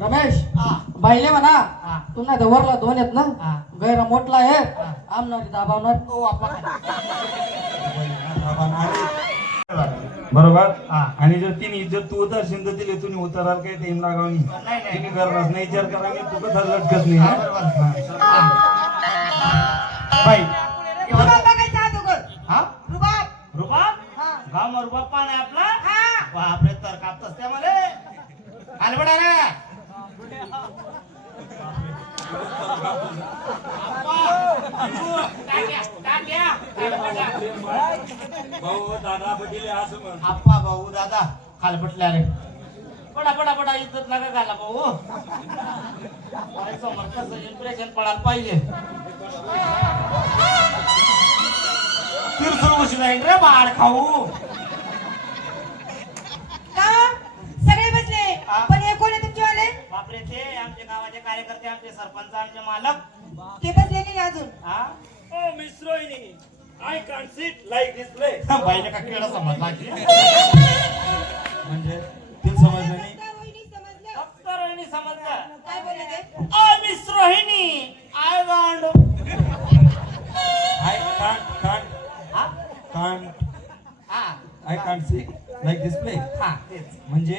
रमेश बाईले म्हणा तुला वरला दोन आहेत ना गैर मोठला आहे आमनारी दाबावणार बरोबर आणि जर तिने जर तू उतरशील तर तिला तुम्ही उतराल काही टाइम लागावनी तिने करणार नाही विचार करा मी तू कसा लटकत नाही बाई गाव रुबाब पान आहे आपला बापरे तर कापतस त्या मला आलबडा रे आप्पा भाऊ दादा खालपटल्या रे पडा पडा पडा इज्जत नका घाला भाऊ समोर कसं इम्प्रेशन पडायला पाहिजे तिरसुर बशी जाईल रे बाळ खाऊ सगळे बसले पण हे कोण आहे तुमचेवाले बापरे ते आमचे गावाचे कार्यकर्ते आमचे सरपंच आमचे मालक ते बसले नाही अजून Oh, Miss Rohini, I can't sit like this place. बाईने का केळं समजला की म्हणजे तिला समजलं नाही फक्त रोहिणी समजलं काय बोलले ते oh miss Rohini I want I can't sit like this place. हा तेच म्हणजे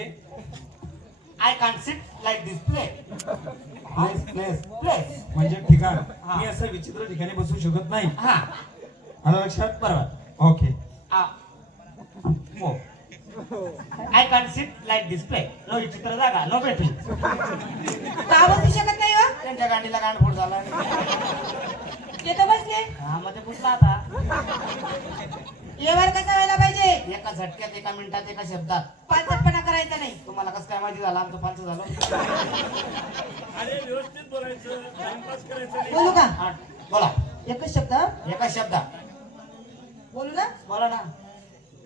I can't sit like this play place place म्हणजे ठिकाण मी असं विचित्र ठिकाणी बसू शकत नाही हा आलं लक्षात बरोबर ओके हो I can't sit like this प्ले नो विचित्र जागा नो बेटी का बसू शकत नाही हो त्यांच्या गांडीला गांडफोड झाला ते तर बसले हा मग ते पुसला आता व्यवहार कसा व्हायला पाहिजे एका झटक्यात एका मिनिटात एका शब्दात पाचपणा करायचा नाही तुम्हाला कसं काय माहिती झालं आमचं पाच झालं अरे व्यवस्थित बोलायचं टाइमपास करायचं नाही. बोलू का हा, बोला एकच शब्द एका शब्दात बोलू ना बोला ना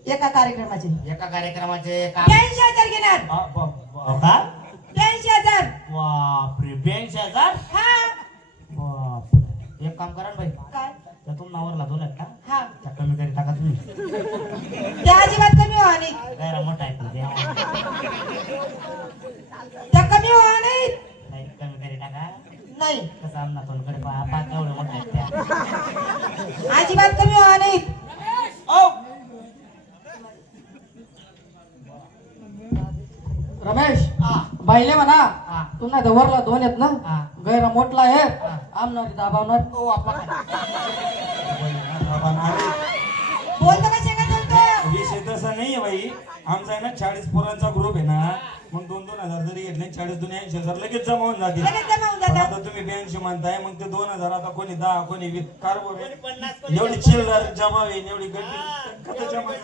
एका कार्यक्रमाचे एका कार्यक्रमाचे काम 82,000 घेणार का 82,000 बापरे 82,000 हा बापरे एक काम करा ना बाई काय त्यातून नावरला दोन आहेत का हा त्या कमी करी टाका तुम्ही त्या अजिबात कमी व्हा नाही गैर मोठा आहे तो द्या. त्या कमी व्हा नाही नाही कमी करी टाका नाही कसं आमना तोंडकडे पहा केवढे मोठा आहेत त्या अजिबात कमी व्हा नाही ओ रमेश बाईले म्हणा तुला वरला दोन आहेत ना गैर मोठला आहे आमनारी दाबावणार ओ आपा बोलतो का शेंगा बोलतो विषय तसा नाहीये बाई आमचा आहे ना 40 पोरांचा ग्रुप आहे ना मग 2,000 जरी घेतले 40 दुनिया 80,000 लगेच जमा होऊन जातील लगेच जमा होऊन पण जातात आता तुम्ही 82 म्हणताय मग ते 2,000 आता कोणी 10 कोणी 20 कारबो 50 कोणी एवढी चिल्लर जमा होईल एवढी गड्डी कथा जमा होईल.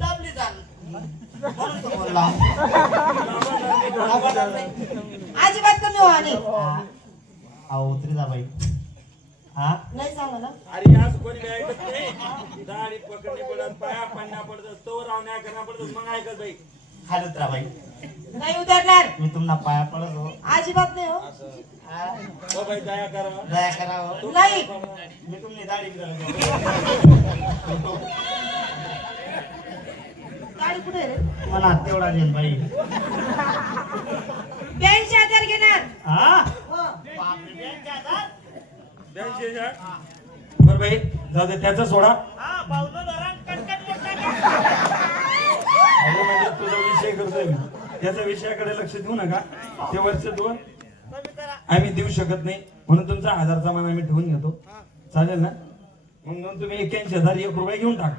दाबली जाण म्हणून तो बोलला अजिबात कमी व्हा नाही अहो उतरी जा बाई हा नाही सांगा ना अरे आज कोणी बी ऐकत नाही दाढी पकडणी पडत पाया पडण्या पडत तो रावण्या करणं पडत मग ऐकत बाई खाली उतरा बाई नाही उतरणार मी तुम्हाला पाया पडत हो अजिबात नाही हो हा, हो बाई दया करा दया करा हो. नाही मी तुम्ही दाढी गाडी कुठे आहे रे मला तेवढा देईन बाई 82,000 घेणार हा हो बापरे 82,000 82,000 बरं बाई जाऊ दे त्याचा सोडा हा पावलं धरण कटकट मोठा अरे म्हणजे तुझा विषय करतोय मी त्याच्या विषयाकडे लक्ष देऊ नका ते वर्ष 2 कमी करा आम्ही देऊ शकत नाही म्हणून तुमचा 1,000चा मान आम्ही ठेवून घेतो चालेल ना मग तुम्ही 81,000 1 रुपये घेऊन टाका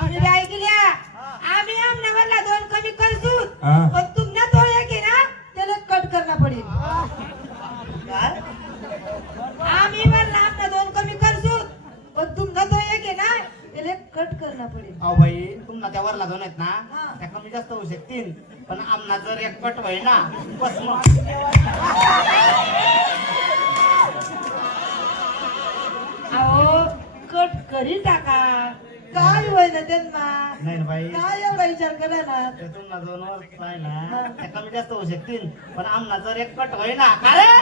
तुम्ही काय केल्या आम्ही आमनावरला दोन कमी करतो हा. पण तुमना तो एक आहे ना त्याला कट करना पडेल काय आम्ही वरला आपला दोन कमी करतो पण तुमना तो एक आहे ना त्याला कट करना पडेल अहो बाई तुम्हाला त्या वरला दोन आहेत ना हा. त्या कमी जास्त होऊ शकतील पण आमना जर एक कट होईल ना बस मग अहो कट करी टाका काय होय ना त्यांना नाही ना बाई काय एवढा विचार करा ना ते तुम्हाला दोन वर पाहिला त्या कमी जास्त होऊ शकतील पण आमना जर एक कट होईल ना का रे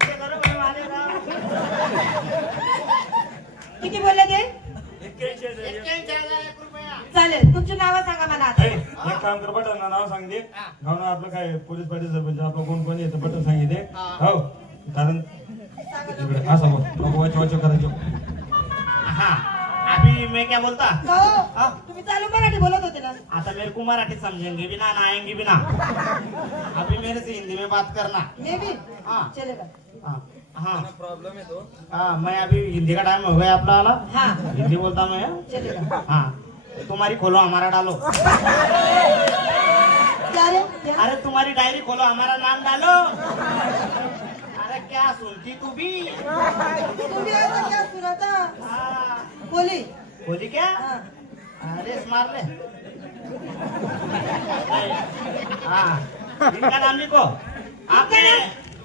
ते बरोबर माने ना किती बोलले ते 81,000 81,000 रुपया चालेल तुमची नावं सांगा मला आता. ए, एक काम कर बटन नाव सांग दे. गावना आपलं काय पोलीस पाटील सरपंच आपलं कोण कोण येतं बटन सांगितले. हो कारण इकडे असं बोल नको वाच करायचो. हाँ अभी मैं क्या बोलता का हो? तुम्ही चालू मराठी बोलत होते ना. आता मेरे को मराठी समझेंगे भी ना आएंगे भी ना अभी मेरे से हिंदी में बात करना मे भी हाँ चलेगा. हाँ हाँ हाँ मैं अभी हिंदी का टाइम हो गया अपना वाला हाँ हिंदी बोलता मैं चलेगा. हाँ तुम्हारी खोलो हमारा डालो क्या रे क्या? अरे तुम्हारी डायरी खोलो हमारा नाम डालो अरे क्या सुनती तू भी तुम्ही ऐसा क्या सुना था? हाँ, बोली. बोली क्या हाँ. अरे मार ले हाँ इनका नाम लिखो आपने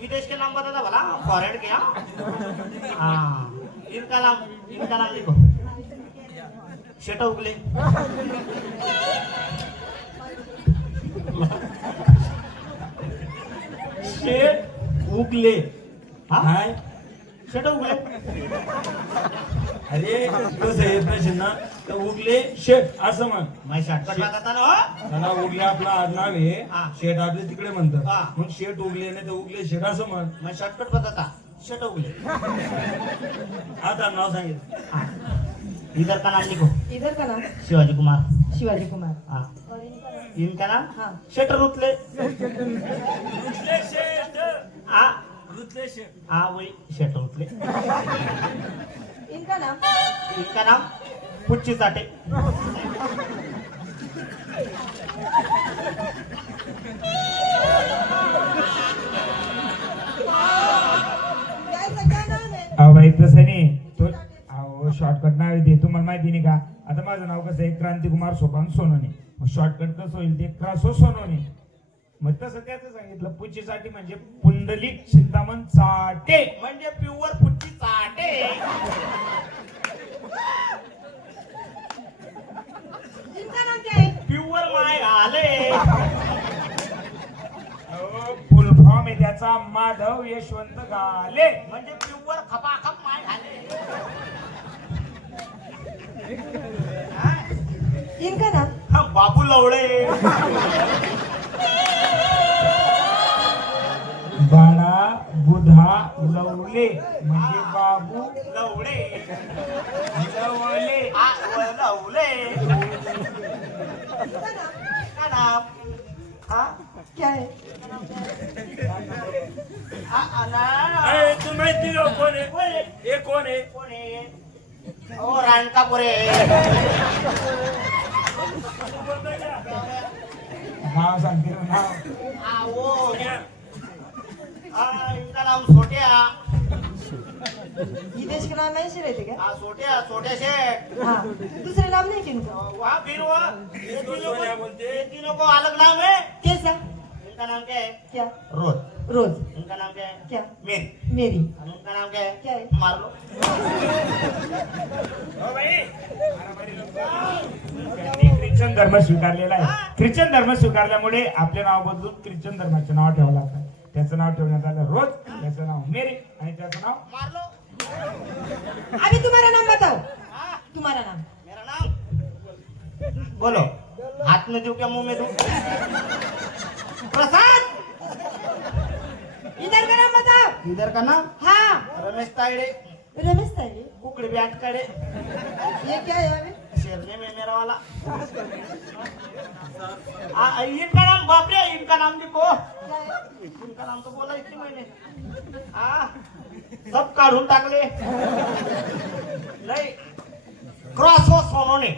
विदेश के नाम बता था भला फॉरेन के हाँ इनका नाम लिखो शेटा उगले शेट उगले हाँ काय शेटा उगले अरे कसं येत नसेल ना तर उगले शेट असं म्हण. मैं शॉर्टकट बताता ना हो त्याला उगले आपलं आडनाव आहे. हा. शेट आपले तिकडे म्हणतात. हा. मग शेट उगले नाही तर उगले शेट असं म्हण. मैं शॉर्टकट बताता शेटा उगले आता नाव सांगितलं. हाँ इधर का नाम लिखो इधर का नाम शिवाजी कुमार शिवाजी कुमार. हाँ और इनका नाम? इनका नाम हाँ. शेटर उतले रुतले शेट हाँ रुतले शेट हाँ वही शेटर उतले इनका नाम इनका नाम पुच्ची साठे यायचं क्या नाम आहे? अहो भाई तसं नाही तो अहो शॉर्टकट नाव आहे ते तुम्हाला माहिती नाही का. आता माझं नाव कसं आहे क्रांतिकुमार सोपान सोनवणे. मग शॉर्टकट कसं होईल ते क्रासो सोनवणे. मग तसं त्याचं सांगितलं पुच्छीसाठी म्हणजे पुंडलिक चिंतामण चाटे. म्हणजे प्युअर पुच्ची साठे इनका नाम क्या है? प्युअर माय घाले फुल फॉर्म आहे त्याचा माधव यशवंत गाले. म्हणजे प्युअर खपाखप माय घाले इनका नाम हा, बाबू लवडे बाळा बुधा लवले म्हणजे बाबू लवडे लवले. आ, व लवले इनका नाम का नाम हा क्या है? अरे तू माहिती का कोण आहे हे कोण आहे कोण आहे ओ रानकापुरे नाव सांगते ना नाव. आओ इनका नाम सोट्या विदेश का नाम ऐसे रहते क्या? हाँ सोट्या शेठ हाँ दूसरे नाम नहीं किनको? वहाँ फिर वो ये सोनिया बोलते. तीनों को अलग नाम है कैसा? इनका नाम क्या है क्या? रोज रोज. इनका नाम क्या है क्या? मेरी मेरी. और उनका नाम क्या है क्या है? मार लो त्यांनी ख्रिश्चन धर्म स्वीकारलेला आहे. ख्रिश्चन धर्म स्वीकारल्यामुळे आपले नाव बदलून ख्रिश्चन धर्माचे नाव ठेवावं लागतं. त्याचं नाव ठेवण्यात आलं रोज. त्याचं नाव मेरी आणि त्याचं नाव मार लो अभी तुम्हारा नाम बताओ. हाँ तुम्हारा नाम. मेरा नाम बोलो हाथ में दूं क्या मुंह में दूं प्रसाद इधर का नाम बताओ. इधर का नाम हाँ रमेश तायडे रमेश ताई. कुकड़ी भी अटकड़े ये क्या है अभी? शेरने में मेरा वाला इनका नाम बाप रे इनका नाम लिखो क्या है? इनका नाम तो बोला इतनी मैंने हाँ सब काढून टाकले नाही क्रॉस हो सोनोने